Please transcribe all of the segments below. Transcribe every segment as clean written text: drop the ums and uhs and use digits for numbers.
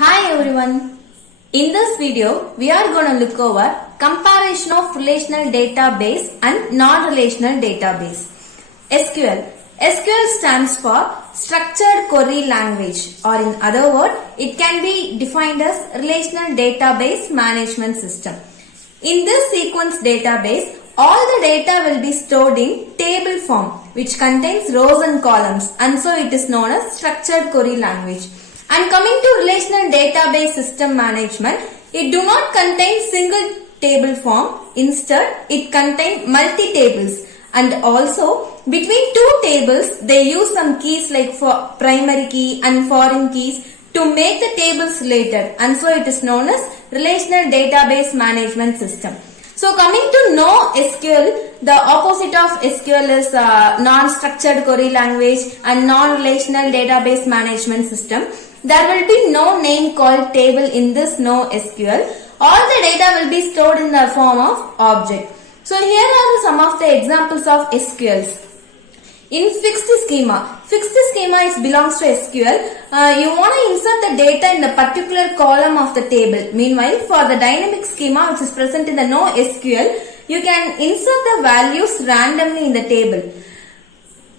Hi everyone. In this video, we are going to look over comparison of relational database and non-relational database. SQL. SQL stands for Structured Query Language, or in other words, it can be defined as Relational Database Management System. In this sequence database, all the data will be stored in table form, which contains rows and columns, and so it is known as Structured Query Language. And coming to relational database system management, it do not contain single table form. Instead, it contains multi-tables. And also, between two tables, they use some keys like for primary key and foreign keys to make the tables related. And so it is known as relational database management system. So coming to NoSQL, the opposite of SQL is non-structured query language and non-relational database management system. There will be no name called table in this NoSQL. All the data will be stored in the form of object. So here are some of the examples of SQLs. In fixed schema belongs to SQL. You want to insert the data in the particular column of the table. Meanwhile, for the dynamic schema which is present in the NoSQL, you can insert the values randomly in the table.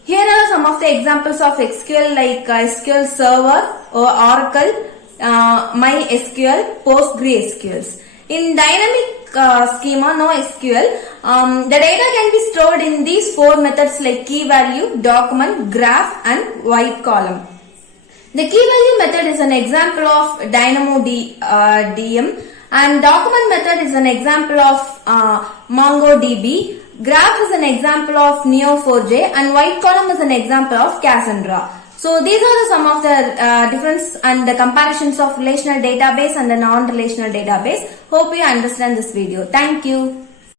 Here are some of the examples of SQL like SQL Server or Oracle, MySQL, PostgreSQL. In dynamic schema NoSQL, the data can be stored in these four methods like key value, document, graph and white column. The key value method is an example of DynamoDM and document method is an example of MongoDB. Graph is an example of Neo4j and white column is an example of Cassandra. So these are some of the difference and the comparisons of relational database and the non-relational database. Hope you understand this video. Thank you.